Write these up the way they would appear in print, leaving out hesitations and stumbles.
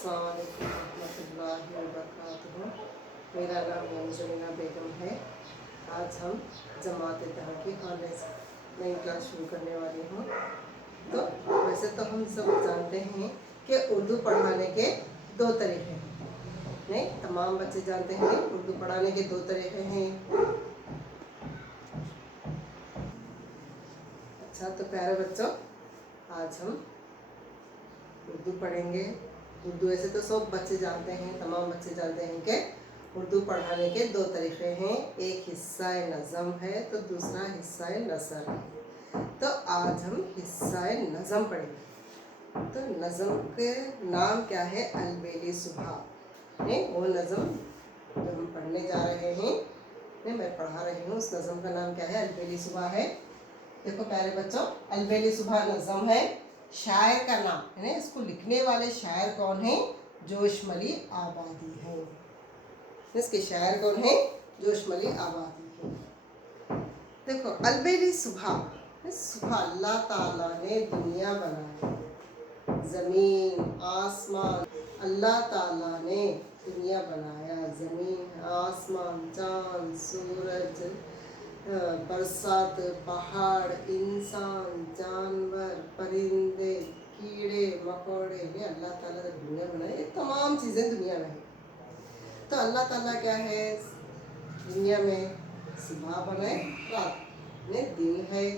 अस्सलाम वालेकुम रहमतुल्लाहि व बरकातुहू। मेरा नाम मंजूरीना बेगम है। आज हम जमात तरक्की ऑनलाइन नई क्लास शुरू करने वाली हूँ। तो वैसे तो हम सब जानते हैं कि उर्दू पढ़ाने के दो तरीके हैं। नहीं, तमाम बच्चे जानते हैं उर्दू पढ़ाने के दो तरीके हैं। अच्छा, तो प्यारे बच्चों, आज हम उर्दू पढ़ेंगे। उर्दू ऐसे तो सब बच्चे जानते हैं, तमाम बच्चे जानते हैं कि उर्दू पढ़ाने के दो तरीके हैं। एक हिस्सा नज़म है तो दूसरा हिस्सा नसर है। तो आज हम हिस्सा नज़म पढ़ेंगे। तो नज़म के नाम क्या है? अलबेली सुबह। नहीं, वो नज़म जो हम पढ़ने जा रहे हैं, नहीं मैं पढ़ा रही हूँ, उस नज़म का नाम क्या है? अलबेली सुबह है। देखो प्यारे बच्चों, अलबेली सुबह नज़म है। शायर का नाम है ना, इसको लिखने वाले शायर कौन है? जोशमली आबादी है। इसके शायर कौन है? जोशमली आबादी है। देखो, अलबेली सुबह, सुबह अल्लाह ताला ने दुनिया बनाई, ज़मीन आसमान, अल्लाह ताला ने दुनिया बनाया। ज़मीन आसमान, चाँद सूरज, बरसात, पहाड़, इंसान, जानवर, परिंदे, कीड़े मकोड़े, ये अल्लाह ताला ने दुनिया बनाई। ये तमाम चीज़ें दुनिया में है। तो अल्लाह ताला क्या है दुनिया में? सुबह बनाए, रात में, दिन है,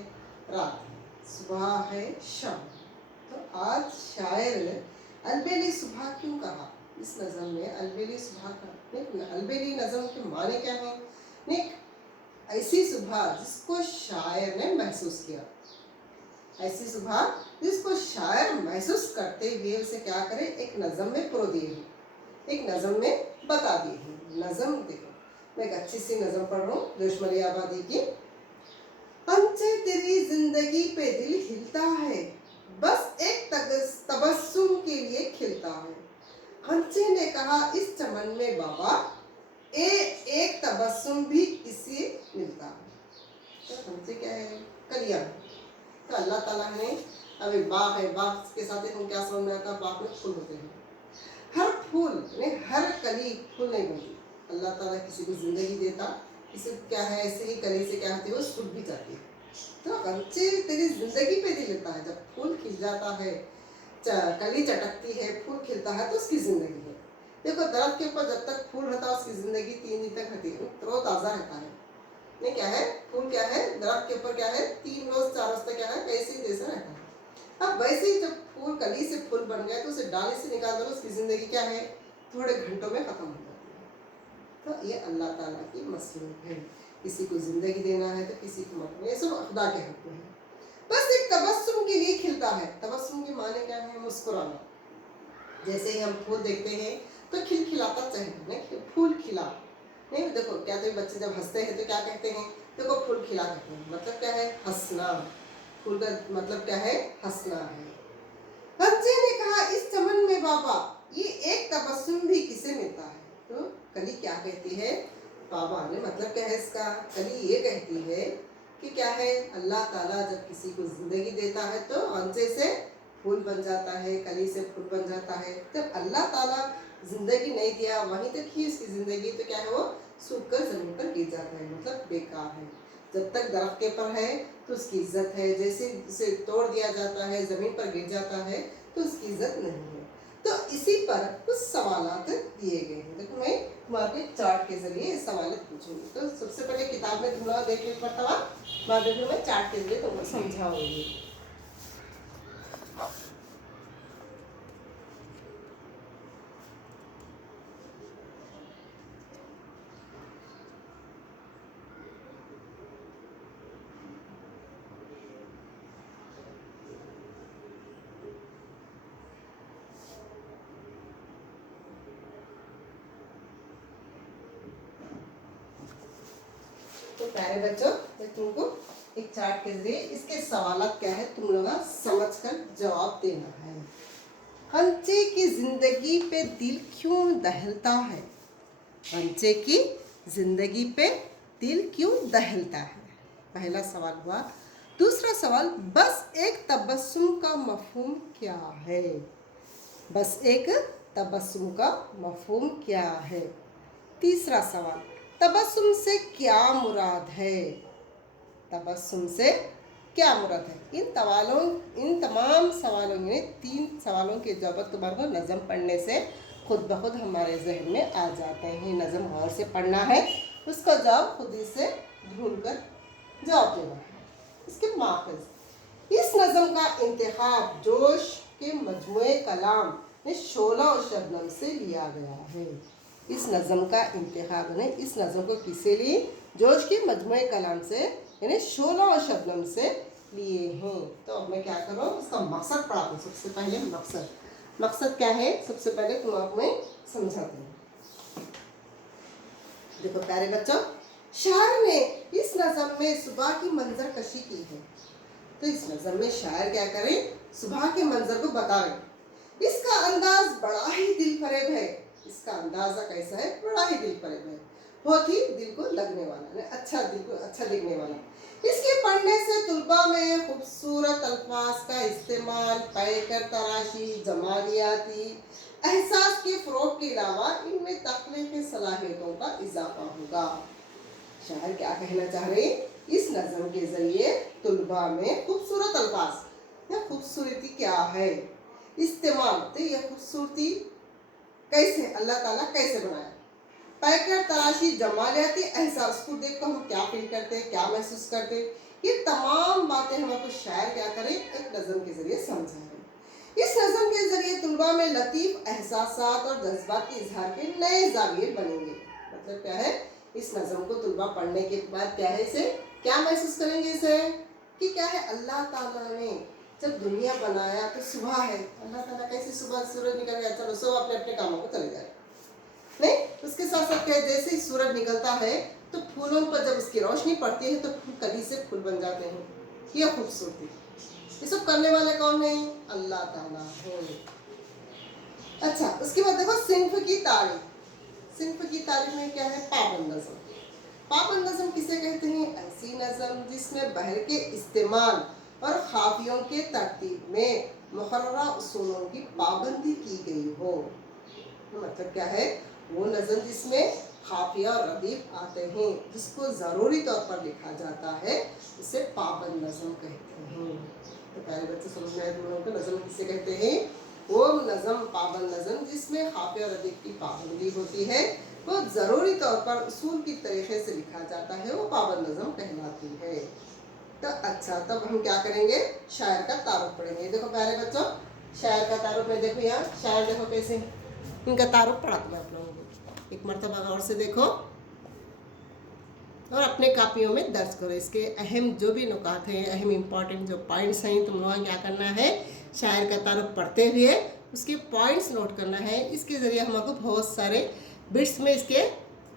रात, सुबह है, शाम। तो आज शायर ने अलबेली सुबह क्यों कहा? इस नज़म में अलबेली सुबह का, अलबेली नज़म के माने क्या है? नहीं, ऐसी सुबह जिसको शायर ने महसूस किया, ऐसी सुबह जिसको शायर महसूस करते हुए उसे क्या करे? एक नज़म में परो दिए हैं, एक नज़म में बता दिए हैं। नज़म देखो, मैं एक अच्छी सी नज़म पढ़ रहा हूँ जोशमली आबादी की। अंचे तेरी जिंदगी पे दिल हिलता है, बस एक तबस्सुम के लिए खिलता है। हंसे ने कहा इस चमन में बाबा, एक तबस्सुम भी इसे मिलता है। तो हमसे क्या है? कलियां। तो अल्लाह ताला ने, अब एक बाग है, बाग के साथ हम क्या समझ में आता है? बाग में फूल होते हैं, हर फूल ने हर कली फूल नहीं बनती। अल्लाह ताला किसी को जिंदगी देता, किसी को क्या है ऐसे ही कली से क्या होती है, वो सूख भी जाती है। तो हमसे तेरी जिंदगी पे दिल लेता है। जब फूल खिल जाता है, कली चटकती है, फूल खिलता है, तो उसकी जिंदगी है। देखो, दरख्त के ऊपर जब तक फूल रहता है उसकी ज़िंदगी 3 दिन तक रहती है, तरोताज़ा रहता है। नहीं, क्या है? फूल क्या है? दरख्त के ऊपर क्या है? 3 रोज 4 रोज तक क्या है? कैसे जैसा रहता है। अब वैसे ही जब फूल कली से फूल बन गया तो उसे डाली से निकाल दो, उसकी ज़िंदगी क्या है? थोड़े घंटों में ख़त्म हो जाती है। तो ये अल्लाह ताला की मसलूक है। किसी को ज़िंदगी देना है तो किसी को मत, ये सब खुदा के हक़ में है। बस एक तबस्सुम के लिए खिलता है। तबस्सुम के माने क्या है? मुस्कुराना। जैसे ही हम फूल देखते हैं तो खिलखिलाता चेहरा, नहीं फूल खिला। नहीं, देखो क्या, तो बच्चे जब हंसते हैं तो क्या कहते हैं? देखो फूल खिला कहते हैं। मतलब क्या है? हंसना। फूल का मतलब क्या है? हंसना है। बच्चे ने कहा इस चमन में बाबा, ये एक तबस्सुम भी किसे मिलता है? तो कली क्या कहती है? बाबा ने मतलब क्या है इसका? कली ये कहती है कि क्या है, अल्लाह ताला जब किसी को जिंदगी देता है तो अंचे से फूल बन जाता है, कली से फूल बन जाता है। जब अल्लाह ताला जिंदगी नहीं दिया, वहीं तक ही उसकी जिंदगी तो क्या है, वो सूख कर जमीन पर गिर जाता है, मतलब बेकार है। जब तक दरख्त के ऊपर है तो उसकी इज्जत है, जैसे उसे तोड़ दिया जाता है, जमीन पर गिर जाता है तो उसकी इज्जत नहीं है। तो इसी पर कुछ सवालात दिए गए हैं। देखो, मैं तुम्हारे एक चार्ट के जरिए सवाल पूछूंगी। तो सबसे पहले किताब में तुम लोग देख लेते पढ़ता, बाद में मैं चार्ट के जरिए तुमको समझाऊंगी। तो प्यारे बच्चों, मैं तुमको एक चार्ट के जरिए इसके सवालात क्या है तुम लोग समझकर जवाब देना है। हंचे की जिंदगी पे दिल क्यों दहलता है? हंचे की जिंदगी पे दिल क्यों दहलता है? पहला सवाल हुआ। दूसरा सवाल, बस एक तबस्सुम का मफहूम क्या है? बस एक तबस्सुम का मफहूम क्या है। तीसरा सवाल, तबस्सुम से क्या मुराद है। तबस्सुम से क्या मुराद है। इन तमाम सवालों में 3 सवालों के जवाब तुम्हारे को नज़म पढ़ने से खुद ब खुद हमारे जहन में आ जाते हैं। नज़म गौर से पढ़ना है, उसका जवाब खुद ही से ढूंढ कर जवाब देना है। इसके माखज़, इस नज़म का इंतखाब जोश के मजमूए कलाम ने शोला और शबनम से लिया गया है। इस नज़म का इंतखाब ने इस नज़म को किससे ली, जोश के मजमूए कलाम से यानी शोला और शबनम से लिए हैं। तो अब मैं क्या करूँ, उसका मकसद पढ़ा दूँ। सबसे पहले मकसद क्या है, सबसे पहले तुम आप में समझाते हैं। देखो प्यारे बच्चों, शायर ने इस नज़म में सुबह की मंजर कशी की है। तो इस नज़म में शायर क्या करें, सुबह के मंजर को बता रहे। इसका अंदाज बड़ा ही दिल फरेब है। इसका अंदाजा कैसा है, बड़ा ही दिल फरेब है, बहुत ही दिल को लगने वाला, अच्छा दिल को अच्छा दिखने वाला। इसके पढ़ने से तुलबा में खूबसूरत अल्फाज का इस्तेमाल, पैकर तराशी, जमालियाती एहसास के फ़रोग़ के अलावा इनमें तख्लीक़ी सलाहियतों का इजाफा होगा। शायर क्या कहना चाह रहे हैं, इस नज़म के ज़रिए तुलबा में खूबसूरत अल्फाज या खूबसूरती क्या है, इस्तेमाल, तो यह खूबसूरती कैसे अल्लाह ताला कैसे बनाया, पैकर तराशी जमालियाती एहसास को देख कर हम क्या फील करते हैं, क्या महसूस करते हैं, ये तमाम बातें हमको शायर क्या करें, एक नज़म के ज़रिए समझा रहे। इस नज़म के ज़रिए तुलबा में लतीफ़ एहसासात और जज्बात के इजहार के नए ज़ाविये बनेंगे। मतलब क्या है, इस नज़म को तुलबा पढ़ने के बाद क्या है, इसे क्या महसूस करेंगे, इसे कि क्या है, अल्लाह ताला ने जब दुनिया बनाया तो सुबह है, अल्लाह ताला कैसे सुबह सूरज निकल गया, चलो सब अपने अपने कामों को चले जाए, नहीं, उसके साथ साथ क्या है, जैसे ही सूरज निकलता है तो फूलों पर जब उसकी रोशनी पड़ती है तो फूल कली से फूल बन जाते हैं। यह खूबसूरती, ये सब करने वाले कौन है, अल्लाह ताला है। अच्छा, उसके बाद देखो सिन्फ की तारीफ। सिन्फ की तारीफ में क्या है, पाबंद नज़म। पाबंद नज़म किसे कहते हैं, ऐसी नज़म जिसमें बहर के इस्तेमाल और खाफियों के तरतीब में मुकर्ररा उसूलों की पाबंदी की गई हो। मतलब क्या है, वो नज़म जिसमें खाफिया और रदीफ आते हैं, जिसको ज़रूरी तौर पर लिखा जाता है, उसे पाबंद नज़म कहते हैं। तो प्यारे बच्चे समझ में आए तुम लोगों को, नज़म किसे कहते हैं, वो नज़म पाबंद नज़म जिसमें खाफिया और रदीफ की पाबंदी होती है, वो ज़रूरी तौर पर उसूल की तरीक़े से लिखा जाता है, वो पाबंद नज़म कहलाती है। तो अच्छा, तब हम क्या करेंगे, शायर का तारुफ पढ़ेंगे। देखो प्यारे बच्चों, शायर का तारुफ में देखो, यहाँ शायर देखो कैसे, इनका तारुफ पढ़ा दिया आप लोगों को, एक मरतबा गौर से देखो और अपने कापियों में दर्ज करो। इसके अहम जो भी नुकात हैं, अहम इम्पॉर्टेंट जो पॉइंट्स हैं, तुम लोगों क्या करना है, शायर का तारुफ पढ़ते हुए उसके पॉइंट्स नोट करना है। इसके ज़रिए हमको बहुत सारे बिट्स में इसके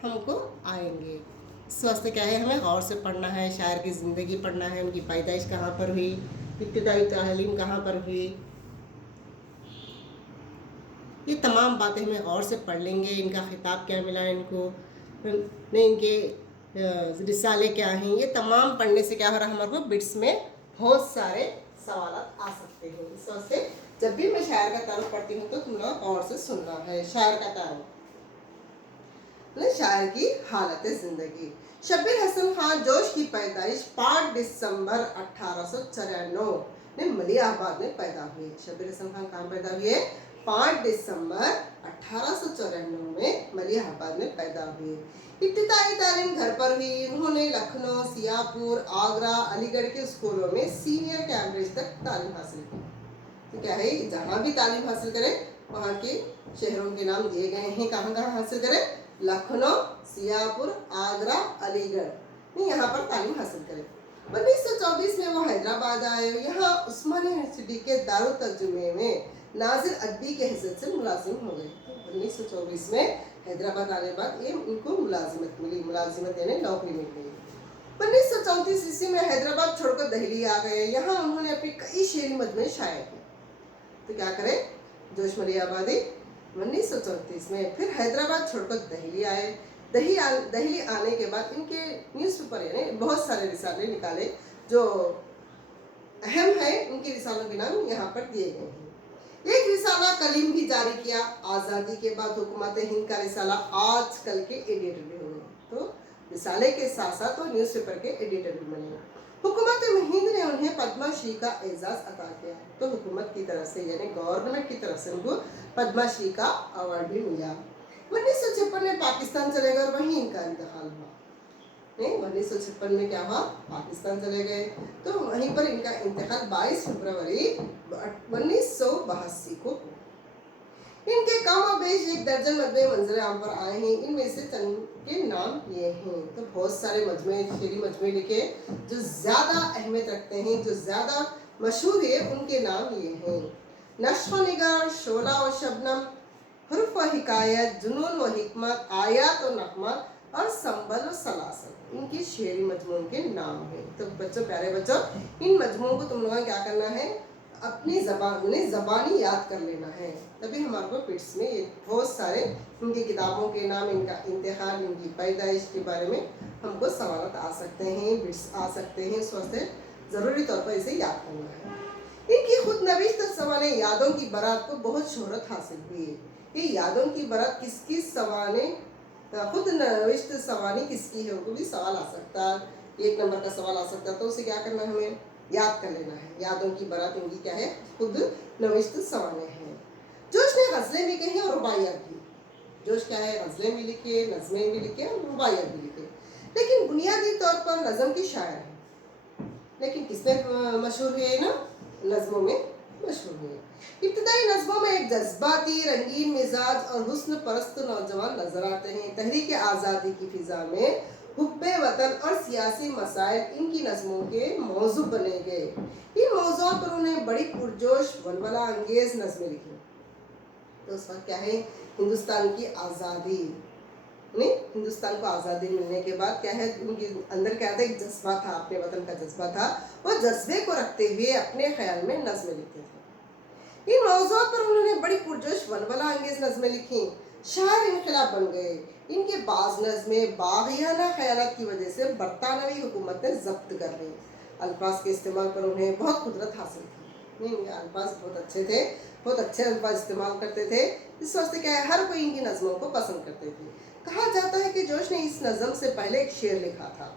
हमको आएंगे। इस वास्ते क्या है, हमें गौर से पढ़ना है, शायर की ज़िंदगी पढ़ना है, उनकी पैदाइश कहाँ पर हुई, इब्तिदाई तालीम कहाँ पर हुई, ये तमाम बातें हमें गौर से पढ़ लेंगे। इनका खिताब क्या मिला इनको, नहीं इनके रिसाले क्या हैं, ये तमाम पढ़ने से क्या हो रहा है, हमारे को बिट्स में बहुत सारे सवाल आ सकते हैं। इस वास्ते जब भी मैं शायर का तारुफ पढ़ती हूँ तो तुम लोग गौर से सुनना है। शायर का तारुफ, शायर की हालत ज़िंदगी। शब्बीर हसन खान जोश की पैदाइश 5 दिसंबर 1894 में मलियाबाद में पैदा हुए। शब्बीर हसन खान कहाँ पैदा हुए, 5 दिसंबर 1894 में मलियाबाद में पैदा हुए। इब्तिदाई तालीम घर पर हुई। उन्होंने लखनऊ, सियापुर, आगरा, अलीगढ़ के स्कूलों में सीनियर कैम्ब्रिज तक तालीम हासिल की। तो क्या है, जहाँ भी तालीम हासिल करें वहाँ के शहरों के नाम दिए गए हैं, कहाँ कहाँ हासिल करें, लखनऊ, सियापुर, आगरा, अलीगढ़, नहीं यहाँ पर तालीम हासिल करें। 1924 में वो हैदराबाद आए। यहाँ उस्मानिया यूनिवर्सिटी के दारुल तर्जुमे में नाजिर अदबी के हैसियत से मुलाजिम हो गए। 1924 में हैदराबाद आने के बाद ये उनको मुलाजिमत मिली, मुलाजिमत यानी नौकरी मिल गई। 1934 ईस्वी में हैदराबाद छोड़कर दिल्ली आ गए। यहाँ उन्होंने अपनी कई शेरी मजमूए शाये किए। तो क्या करें, जोश मलियाबादी 1934 में फिर हैदराबाद छोड़कर दिल्ली आए। दिल्ली आने के बाद इनके न्यूज़पेपर यानी बहुत सारे रिसाले निकाले, जो अहम है उनके रिसालों के नाम यहाँ पर दिए गए हैं। एक रिसाला कलीम भी जारी किया। आज़ादी के बाद हुकूमत हिंद का रिसाला आजकल के एडिटर भी हो गए, तो रिसाले के साथ साथ वो न्यूज़पेपर के एडिटर भी बने। हुकूमत हिंद ने उन्हें पद्मश्री का एजाज़ अता किया, तो हुकूमत की तरफ से यानी गवर्नमेंट की तरफ से उनको पद्मश्री का अवार्ड भी मिला। 1956 में पाकिस्तान चले गए और वहीं इनका इंतकाल हुआ। नहीं, 1956 में क्या हुआ, पाकिस्तान चले गए, तो वहीं पर इनका इंतकाल 22 फरवरी 1982 को हुआ। इनके कम और बेश एक दर्जन मजमे मंजर आम पर आए हैं। इनमें से चंद के नाम ये हैं। तो बहुत सारे मजमे, शेरी मजमे लिखे जो ज़्यादा अहमियत रखते हैं, जो ज़्यादा मशहूर है, उनके नाम ये हैं। नश्व निगार, शोला व शबनम, हुर्फ व हिकायत, जुनून व हिकमत, आयात व नगमत और संबल व सलासल, इनकी शेरी मजमून के नाम हैं। तो बच्चों, प्यारे बच्चों, इन मजमून को तुम लोगों को क्या करना है, अपनी ज़बानी याद कर लेना है, तभी हमारे को पिट्स में ये बहुत सारे इनकी किताबों के नाम, इनका इंतकाल, इनकी पैदाइश के बारे में हमको सवाल आ सकते हैं, बिट्स आ सकते हैं। इस वास्ते ज़रूरी तौर पर इसे याद करना है। इनकी खुद नविश्त सवाने यादों की बारात को बहुत शोहरत हासिल हुई है। ये यादों की बारात किसकी सवाने, खुद नविश्त सवानी किसकी है, वो भी सवाल आ सकता है, 1 नंबर का सवाल आ सकता है। तो उसे क्या करना है, हमें याद कर लेना है। यादों की बारात इनकी क्या है, खुद नविश्त सवाने हैं। जोश ने गज़लें भी कही और रुबाइयाँ भी। जोश क्या है, गज़लें भी लिखे, नज़में भी लिखे और रुबाइयाँ भी लिखे, लेकिन बुनियादी तौर पर नज़म की शायर है। लेकिन किसमें मशहूर है ना, नज़मों में मशहूर है। इब्तदाई नज़मों में एक जज्बाती, रंगीन मिजाज और हुस्न परस्त नौजवान नजर आते हैं। तहरीक आज़ादी की फिजा में हुब्बे वतन और सियासी मसाइल इनकी नज़मों के मौजू बने गए। इन मौज़ूओं पर उन्हें बड़ी पुरजोश वलवला अंगेज नज़में लिखी। तो उस वक्त क्या है, हिंदुस्तान की आज़ादी, नहीं, हिंदुस्तान को आज़ादी मिलने के बाद क्या है, उनके अंदर क्या था, एक जज्बा था, अपने वतन का जज्बा था। वो जज्बे को रखते हुए अपने ख्याल में नज़में लिखते थे। इन मौज़ूओं पर उन्होंने बड़ी पुरजोश वलवला अंगेज नज़में लिखी। शायर इनकलाब बन गए। इनके बाज़ नज़में बाग़ियाना ख़यालात की वजह से बरतानवी हुकूमत ने ज़ब्त कर ली। अल्फाज के इस्तेमाल पर उन्हें बहुत कुदरत हासिल थी। नहीं, अल्फाज बहुत अच्छे थे, बहुत अच्छे अल्फाज इस्तेमाल करते थे। इस वास्ते क्या है, हर कोई इनकी नज़मों को पसंद करते थे। कहा जाता है कि जोश ने इस नज़म से पहले एक शेर लिखा था।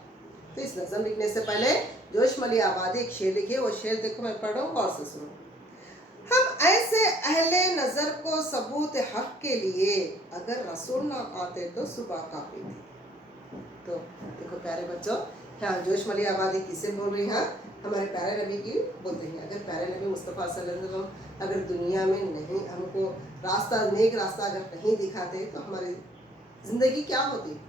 तो इस नज़म लिखने से पहले जोश मली आबादी एक शेर लिखे। वो शेर देखो, मैं पढ़ रहा हूँ, गौर से सुनो। हम ऐसे अहले नज़र को सबूत हक के लिए, अगर रसूल ना आते तो सुबह काफ़ी थी। तो देखो प्यारे बच्चों, हाँ, जोश मली आबादी किससे बोल रही हैं, हमारे प्यारे नबी की बोल रही हैं। अगर प्यारे नबी मुस्तफ़ा सल्लल्लाहु अलैहि वसल्लम अगर दुनिया में नहीं, हमको रास्ता, नेक रास्ता अगर नहीं दिखाते तो हमारी ज़िंदगी क्या होती।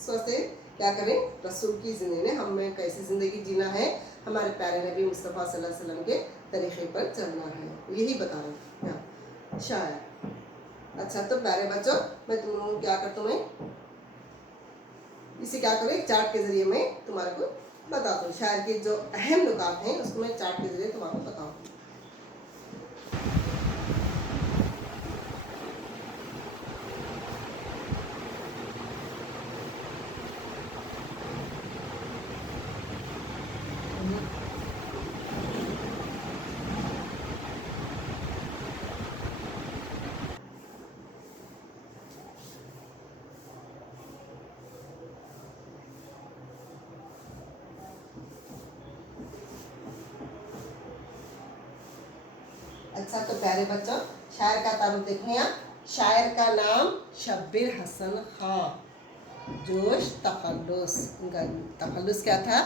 सोचते क्या करें, रसूल की ज़िंदगी ने हमें कैसी ज़िंदगी जीना है, हमारे प्यारे नबी मुस्तफ़ा सल्लल्लाहु अलैहि वसल्लम के तरीक़े पर चलना है, यही बता रहे हैं शायर। अच्छा, तो प्यारे बच्चों, मैं तुम लोगों को क्या करता हूँ, मैं इसे क्या करूँ, एक चार्ट के ज़रिए मैं तुम्हारे को बताता हूँ। शायर के जो अहम नुकात हैं उसको मैं चार्ट के ज़रिए तुम्हारे को बताऊँ। अच्छा, तो प्यारे बच्चों, शायर का तारुफ देखो यहाँ। शायर का नाम शब्बीर हसन खां। जोश, तखल्लुस, इनका तखल्लुस क्या था,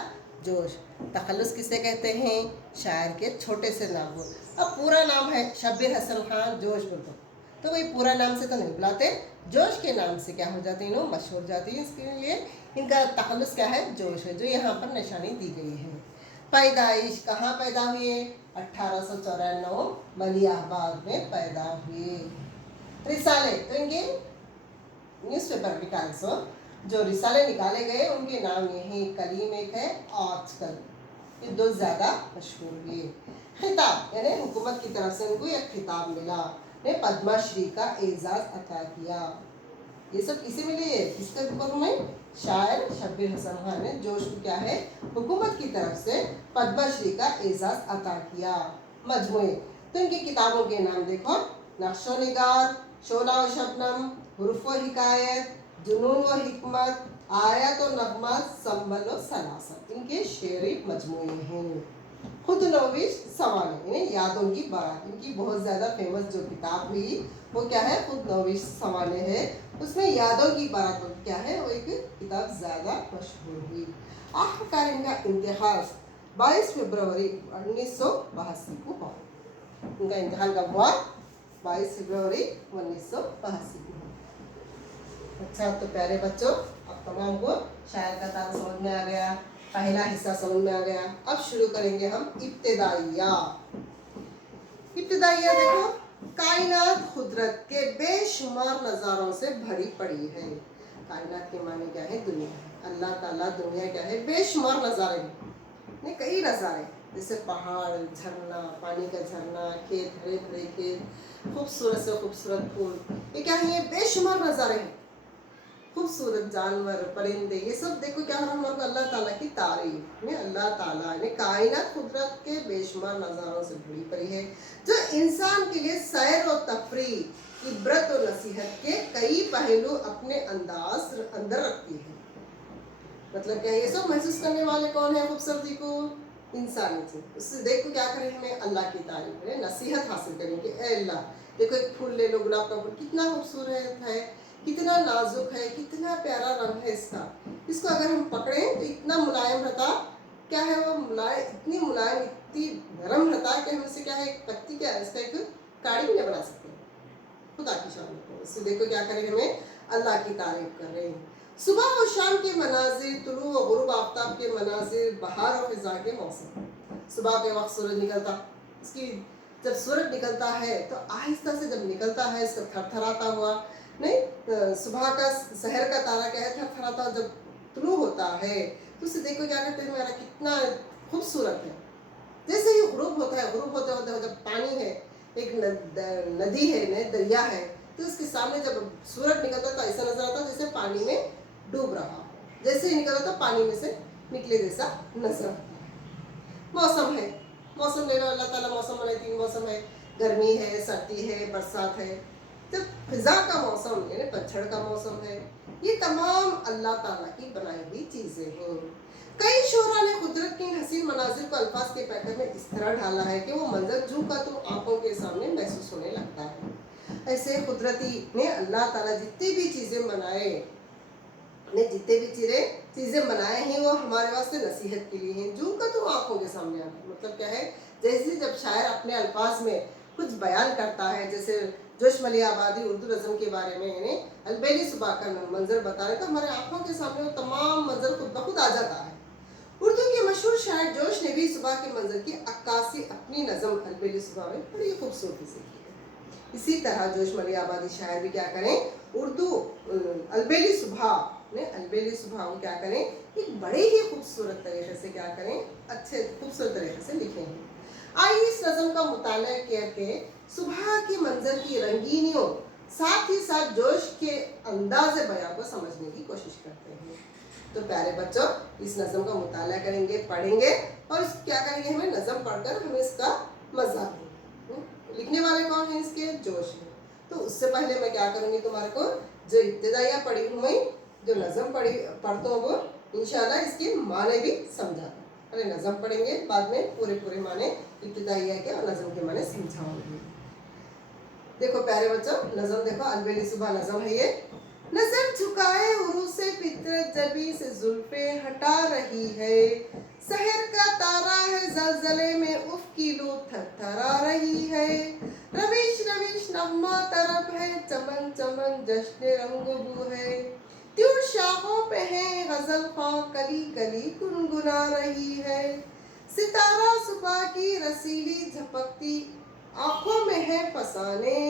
जोश। तखल्लुस किसे कहते हैं, शायर के छोटे से नाम को। अब पूरा नाम है शब्बीर हसन खां जोश बोलो, तो वही पूरा नाम से तो नहीं बुलाते, जोश के नाम से क्या हो जाते हैं, इन्हों मशहूर जाती है। इसके लिए इनका तखल्लुस क्या है, जोश है, जो यहाँ पर निशानी दी गई है। पैदाइश कहाँ पैदा हुए, 1894 मलियाबाद में पैदा हुए। रिसाले, तो इनके न्यूज़पेपर निकाल सो, जो रिसाले निकाले गए उनके नाम ये हैं, कलीम एक है, आजकल, ये 2 ज़्यादा मशहूर हुए। खिताब यानी हुकूमत की तरफ से उनको एक खिताब मिला, ने पद्मश्री का एजाज़ अता किया। ये सब किसे मिले है, किसका ऊपर में, शायर शब्बीर हसन खां ने जोश को क्या है, हुकूमत की तरफ से पद्मश्री का एजाज़ अता किया। मजमूए, तो इनकी किताबों के नाम देखो, नक्शो निगार, शोला व शबनम, हुरूफ व हिकायत, जुनून व हिकमत, आयत व नगमत, संबल व सलासत, इनके शेरी मजमूए हैं। खुद नविश सवाले, यादों की बारात, इनकी बहुत ज़्यादा फेमस जो किताब हुई वो क्या है, खुद नविश सवाले है। उसमें यादों की बारात क्या है, वो एक किताब ज़्यादा मशहूर हुई। आखिरकार इनका इंतहास 22 फरवरी 1982 को हुआ। इनका इंतहाल कब हुआ? 22 फरवरी 1982 को। अच्छा तो प्यारे बच्चों, अब तमाम को शायर का तारा समझ में आ गया, पहला हिस्सा समझ में आ गया। अब शुरू करेंगे हम इब्तिदाइया। इब्तिदाइया देखो, कायनात कुदरत के बेशुमार नज़ारों से भरी पड़ी है। कायनात के माने क्या है? दुनिया। अल्लाह ताला दुनिया क्या है? बेशुमार नज़ारे हैं, कई नज़ारे, जैसे पहाड़, झरना, पानी का झरना, खेत, हरे भरे खेत, खूबसूरत से खूबसूरत फूल, ये क्या है? ये बेशुमार नज़ारे हैं। खूबसूरत जानवर, परिंदे, ये सब देखो क्या है, हमारे अल्लाह ताला की तारीफ में अल्लाह ताला ने कायनात कुदरत के बेशुमार नज़ारों से भरी पड़ी है, जो इंसान के लिए सैर और तफरीह, इबरत और नसीहत के कई पहलू अपने अंदर रखती है। मतलब क्या, ये सब महसूस करने वाले कौन है खूबसूरती को? इंसान थे। उससे देखो क्या करें, हमें अल्लाह की तारीफ है, नसीहत हासिल करेंगे। ए अल्लाह, देखो एक फूल ले लो, गुलाब का फूल कितना खूबसूरत है, कितना नाजुक है, कितना प्यारा रंग है इसका, इसको अगर हम पकड़ें तो इतना मुलायम रहता, क्या है वो मुलायम, इतनी मुलायम, इतनी नरम रहता है कि हम इससे क्या है, एक पत्ती क्या है, इसका एक काड़ी भी नहीं बना सकते। खुदा की शान को इससे देखो क्या करें, हमें अल्लाह की तारीफ कर रहे हैं। सुबह और शाम के मनाजिर, तुलू और गुरूब आफ्ताब के मनाजिर, बहार और फिजा के मौसम। सुबह के वक्त सूरज निकलता, इसकी जब सूरज निकलता है तो आहिस्ता से जब निकलता है, इसका थरथराता हुआ, नहीं सुबह का शहर का तारा क्या है, थरथराता जब तुलू होता है तो उससे देखो क्या कहते हैं, मेरा कितना खूबसूरत है। जैसे ही गुरूब होता है, गुरूब होते होते जब पानी है, एक नदी है, दरिया है, तो उसके सामने जब सूरज निकलता तो ऐसा नजर आता जैसे पानी में डूब रहा, जैसे ही निकला तो पानी में से निकले जैसा नजर आता है। मौसम है, मौसम ले लो, अल्लाह ताला मौसम बनाए, 3 मौसम है, गर्मी है, सर्दी है, बरसात है। जब फिजा का मौसम यानी पतझड़ का मौसम है, ये तमाम अल्लाह ताला की बनाई हुई चीजें हैं। कई शोरा ने कुदरत के हसीन मनाजिर को अल्फाज के पैकर में इस तरह ढाला है कि वो मंजर जू का तो आंखों के सामने महसूस होने लगता है। ऐसे कुदरती ने अल्लाह ताला जितनी भी चीजें बनाए, जितने भी चीजें बनाए हैं वो हमारे वास्ते नसीहत के लिए हैं, जू का तो आंखों के सामने आता है। मतलब क्या है, जैसे जब शायर अपने अल्फाज में कुछ बयान करता है, जैसे जोश मली आबादी उर्दू रज़म के बारे में यानी अलबेली सुबह का मंजर बता रहे, तो हमारे आंखों के सामने वो तमाम मंजर खुद ब खुद आ जाता है। उर्दू के मशहूर शायर जोश ने भी सुबह के मंजर की अक्कासी अपनी नज़म अलबेली सुबह में बड़ी खूबसूरती से की है। इसी तरह जोश मली आबादी शायर भी क्या करें, उर्दू अलबेली सुबह में अलबेली सुबह को क्या करें, एक बड़े ही खूबसूरत तरीके से क्या करें, अच्छे खूबसूरत तरीके से लिखे हैं। आइए इस नज़म का मुताला करके सुबह के मंजर की रंगीनियों साथ ही साथ जोश के अंदाज़ बयां को समझने की कोशिश करते हैं। तो प्यारे बच्चों, इस नज़म का मुताला करेंगे, पढ़ेंगे और क्या करेंगे, हमें नज़म पढ़कर हमें इसका मज़ा दें। लिखने वाले कौन है इसके? जोश है। तो उससे पहले मैं क्या करूँगी, तुम्हारे को जो इब्तिदाइया पढ़ी हूँ मैं, जो नज़म पढ़ता हूँ वो इंशाल्लाह इसके माने भी समझा। अरे नज़म पढ़ेंगे, बाद में पूरे माने इब्तिदाइया के और नज़म के माने समझाऊंगी। देखो प्यारे बच्चों, नज़म देखो, अलबेली सुबह नज़म है ये। नजर झुकाए उरूसे फितरत जबी से जुल्फे हटा रही है, शहर का तारा है जलजले में उफ की लू थरथरा रही है, रविश रविश नगमा तरफ है, चमन चमन जश्न रंग बू है, त्यूर शाखों पे है गजल ख्वां कली कली गुनगुना रही है, सितारा सुबह की रसीली झपकती आंखों में है फसाने,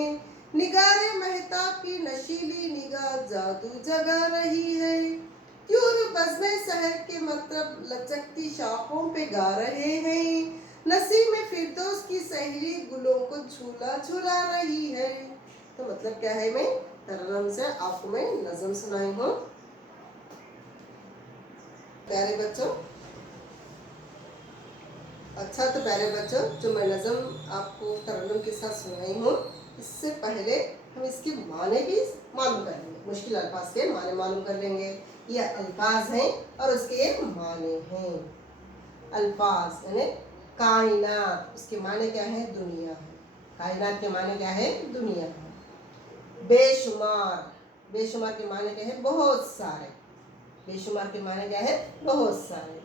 निगारे महताब की नशीली निगाह जादू जगा रही है, त्यूर बज़्मे शहर के मतलब लचकती शाखों पे गा रहे हैं, नसीम में फिरदौस की सहेली गुलों को झूला झूला रही है। तो मतलब क्या है, मैं तरन्नुम से आपको मैं नज़म सुनाई हूँ। प्यारे बच्चों, अच्छा तो प्यारे बच्चों, जो मैं नज़म आपको तरन्नुम के साथ सुनाई हूँ, इससे पहले हम इसके माने भी मालूम कर लेंगे। मुश्किल अल्फाज के माने मालूम कर लेंगे। ये अल्फाज हैं और उसके ये माने हैं। अल्फाज यानी कायनात, उसके माने क्या है? दुनिया है। कायनात के माने क्या है? दुनिया है। बेशुमार, बेशुमार के माने क्या है? बहुत सारे। बेशुमार के माने क्या है? बहुत सारे।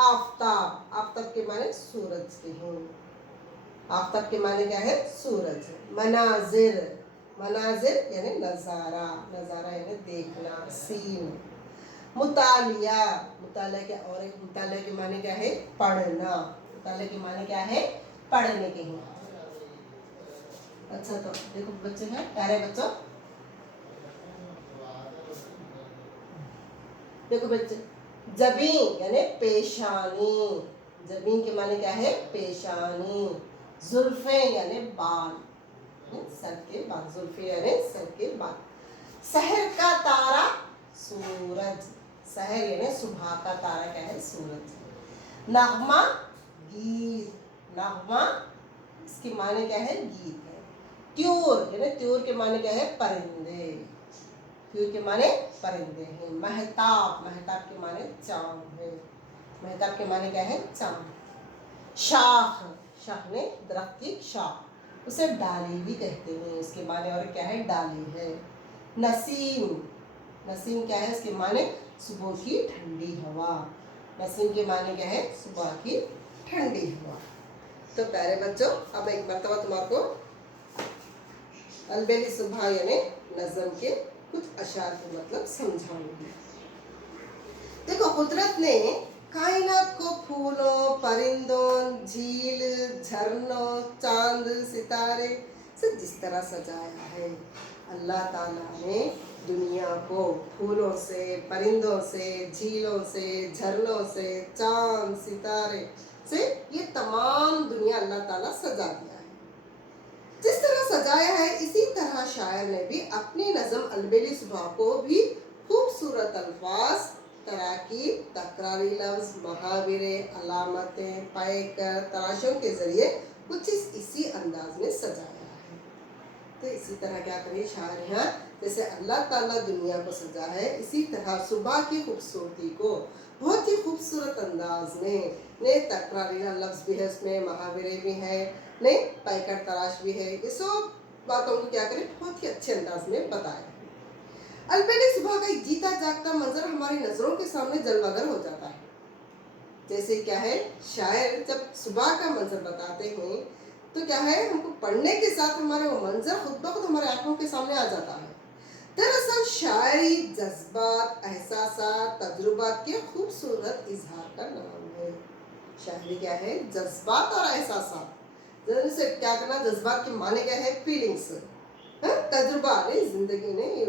आफताब, आफताब के माने सूरज के हैं। आफताब के माने क्या है? सूरज है। मनाजिर, मनाजिर यानी नज़ारा, नज़ारा यानी देखना, सीन। मुतालिया, मुतालिया के और एक मुतालिया के माने क्या है? पढ़ना। मुतालिया के माने क्या है? पढ़ने के हैं। अच्छा तो देखो बच्चे हैं, प्यारे बच्चों, देखो बच्चे, जबीन यानी पेशानी, जबीन के माने क्या है? पेशानी। जुल्फे यानी बाल, सर के बाल, जुल्फे यानी सर के बाल। शहर का तारा सूरज, शहर यानी सुबह का तारा क्या है? सूरज। नगमा गीत, नगमा इसके माने क्या है? गीत है। त्यूर यानी त्यूर के माने क्या है? परिंदे, त्यूर के माने परिंदे हैं। महताब, महताब के माने चांद है। महताब के माने क्या है? चांद। शाख, शाख ने दरख्त की शाख, उसे डाली भी कहते हैं। उसके माने और क्या है? डाली है। नसीम, नसीम क्या है? उसके माने सुबह की ठंडी हवा। नसीम के माने क्या है? सुबह की ठंडी हवा। तो प्यारे बच्चों, अब एक मरतबा तुम्हारे अलबेली सुबह यानी नज़म के कुछ अशार के मतलब समझाऊंगी। देखो, कुदरत ने कायनात को फूलों, परिंदों, झील, झरनों, चांद, सितारे से जिस तरह सजाया है, अल्लाह ताला ने दुनिया को फूलों से, परिंदों से, झीलों से, झरनों से, चांद, सितारे से ये तमाम दुनिया अल्लाह ताला सजा दिया है। जिस तरह सजाया है, इसी तरह शायर ने भी अपनी नज़म अलबेली सुबह को भी खूबसूरत अल्फाज, तराकीब, तकरारी लफ्ज़, मुहावरे, अलामतें, पैकर, तराशों के ज़रिए कुछ इसी अंदाज में सजाया है। तो इसी तरह क्या करें शायर यहाँ, जैसे अल्लाह ताला दुनिया को सजा है, इसी तरह सुबह की खूबसूरती को बहुत ही खूबसूरत अंदाज में, ने तकरारी लफ्ज़ भी है उसमें, मुहावरे भी हैं, ने पैकर तराश भी है, ये सब बातों को क्या करें बहुत ही अच्छे अंदाज में बताया। अलबेली सुबह का एक जीता जागता मंजर हमारी नजरों के सामने जलवागर हो जाता है। जैसे क्या है, शायर जब सुबह का मंजर बताते हैं तो क्या है, हमको पढ़ने के साथ हमारे वो मंजर खुद ब खुद हमारे आंखों के सामने आ जाता है। दरअसल शायरी जज्बात, एहसासात, तजुर्बात के खूबसूरत इजहार का नाम है। शायरी क्या है? जज्बात और एहसासात। जैसे क्या करना, जज्बात के माने क्या है? फीलिंग्स, तजुर्बा नहीं, जिंदगी नहीं,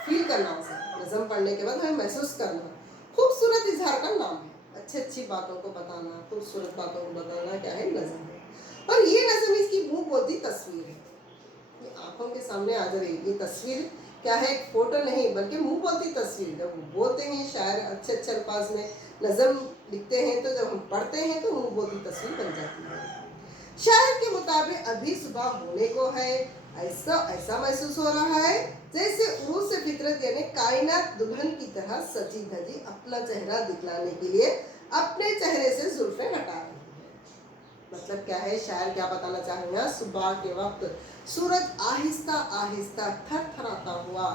फील करना, उसे नज़म पढ़ने के बाद हमें महसूस करना। खूबसूरत इजहार का नाम है। अच्छी अच्छी बातों को बताना, खूबसूरत बातों को बताना क्या है? नज़म है। और ये नज़म इसकी मुंह बोलती तस्वीर है, ये आंखों के सामने आ जा रही है। ये तस्वीर क्या है? एक फोटो नहीं बल्कि मुंह बोलती तस्वीर। जब बोलते हैं शायर अच्छे अच्छे अल्फाज में नज़म लिखते हैं, तो जब हम पढ़ते हैं तो मुंह बोलती तस्वीर बन जाती है। शायर के मुताबिक अभी सुबह होने को है, ऐसा ऐसा महसूस हो रहा है जैसे उरूस फितरत यानी कायनात दुल्हन की तरह सजी धजी अपना चेहरा दिखलाने के लिए अपने चेहरे से जुल्फे हटा रही है। मतलब क्या है, शायर क्या बताना चाह रहे हैं? सुबह के वक्त सूरज आहिस्ता आहिस्ता थरथराता हुआ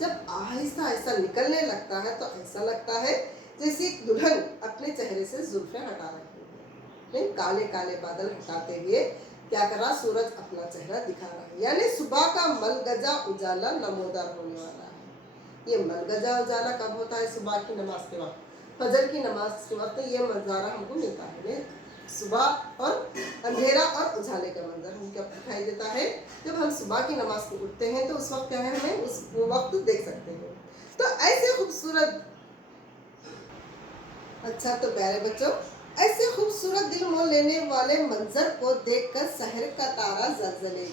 जब आहिस्ता आहिस्ता निकलने लगता है, तो ऐसा लगता है जैसे एक दुल्हन अपने चेहरे से जुल्फे हटा रही है। काले काले बादल हटाते हुए क्या कर रहा? सूरज अपना चेहरा दिखा रहा है। यानी सुबह का मलगजा उजाला नमोदार होने वाला है। ये मलगजा उजाला कब होता है? सुबह की नमाज के वक्त, फजर की नमाज के वक्त ये नज़ारा हमको मिलता है। सुबह और अंधेरा और उजाले का मंजर हमको दिखाई देता है। जब हम सुबह की नमाज को उठते हैं तो उस वक्त क्या है, हमें उस वो वक्त देख सकते हैं। तो ऐसे खूबसूरत, अच्छा तो प्यारे बच्चों, ऐसे खूबसूरत दिल मोह लेने वाले मंजर को देखकर शहर का तारा जलजले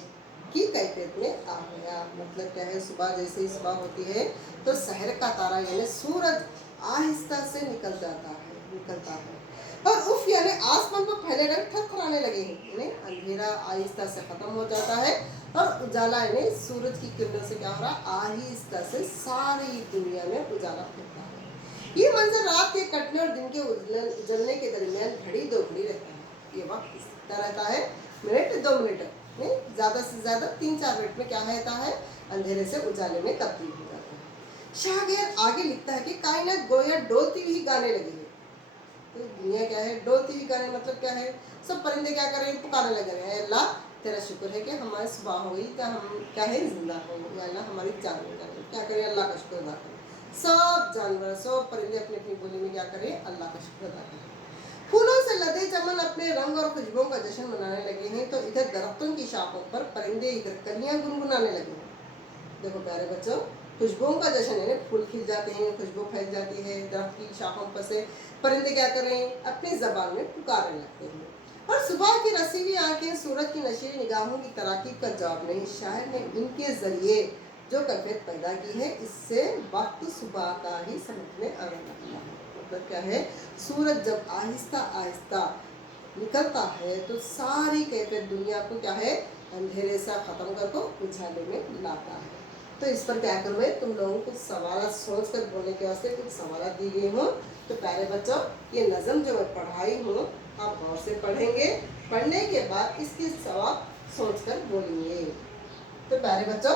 की कैफियत में आ गया। मतलब क्या है, सुबह जैसे ही सुबह होती है तो शहर का तारा यानी सूरज आहिस्ता से निकलता है। और उफ यानी आसमान पर फैले रंग थरथराने लगे हैं, यानी अंधेरा आहिस्ता से खत्म हो जाता है और उजाला यानी सूरज की किरणों से क्या हो रहा, आहिस्ता से सारी दुनिया में उजाला फैलता है। ये मंजर रात के कटने और दिन के उजलने के दरमियान घड़ी दो घड़ी रहता है। ये वक्त इस तरह रहता है, मिनट 2 मिनट नहीं, ज़्यादा से ज़्यादा 3-4 मिनट में क्या रहता है, अंधेरे से उजाले में तब्दील हो जाता है। शाहगैर आगे लिखता है कि कायनात गोया डोलती हुई गाने लगी है। तो दुनिया क्या है, डोलती हुई गाने मतलब क्या है, सब परिंदे क्या कर रहे हैं, पुकारने लगे हैं, अल्लाह तेरा शुक्र है कि हमारी सुबह हो गई, तो हम क्या है जिंदा हो गए, अल्लाह हमारी जान निकाले, क्या करें, अल्लाह का शुक्र अदा करें। सब जानवर सब परिंदे अपनी अपनी बोली में क्या करें, अल्लाह का शुक्र अदा करें। फूलों से लदे चमन अपने रंग और खुशबुओं का जश्न मनाने लगे हैं, तो इधर दरख्तों की शाखों पर परिंदे इधर कलियां गुनगुनाने लगे हैं। देखो प्यारे बच्चों, खुशबुओं का जश्न है, फूल खिल जाते हैं, खुशबू फैल जाती है, दरख्त की शाखों पर से परिंदे क्या कर रहे हैं, अपनी जबान में पुकारने लगते हैं। और सुबह की रसीली आंखें सूरज की नशीली निगाहों की तराकीब का जवाब नहीं, शायर ने इनके जरिए जो कैफियत पैदा की है, इससे वक्त सुबह का ही समझ में आने लगता है। मतलब क्या है, सूरज जब आहिस्ता आहिस्ता निकलता है तो सारी कैफियत दुनिया को क्या है, अंधेरे से खत्म कर को उजाले में लाता है। तो इस पर क्या करूँ मैं, तुम लोगों को सवाल सोच कर बोलने के वास्ते कुछ सवाल दी गई हूँ। तो प्यारे बच्चों, ये नज़म जो मैं पढ़ाई हूँ आप गौर से पढ़ेंगे, पढ़ने के बाद इसके सवाल सोच कर बोलेंगे। तो प्यारे बच्चों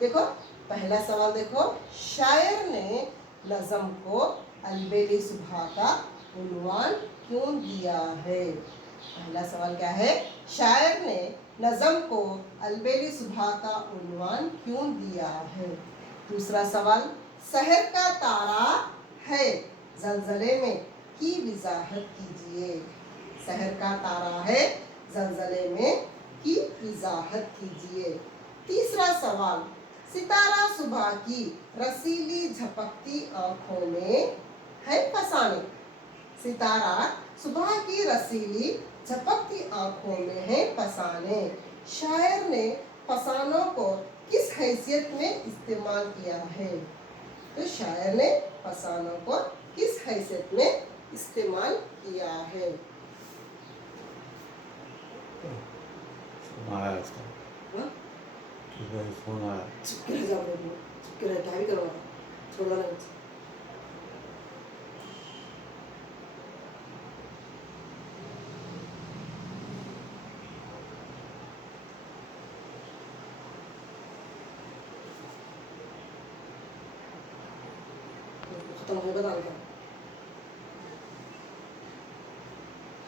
देखो, पहला सवाल देखो, शायर ने नज़म को अलबेली सुबह का उन्वान क्यों दिया है। पहला सवाल क्या है, शायर ने नज़म को अलबेली सुबह का उन्वान क्यों दिया है। दूसरा सवाल, शहर का तारा है जलजले में की वजाहत कीजिए। शहर का तारा है जलजले में की वजाहत कीजिए। तीसरा सवाल, सितारा सुबह की रसीली झपकती आंखों में है फसाने। सितारा सुबह की रसीली झपकती आंखों में है फसाने। शायर ने फसानों को किस हैसियत में इस्तेमाल किया है। तो शायर ने फसानों को किस हैसियत में इस्तेमाल किया है। आया इसका फोन आया। चुप रह जाओ, चुप रह, क्या भी करो, छोड़ो ना। खत्म हो गया, बता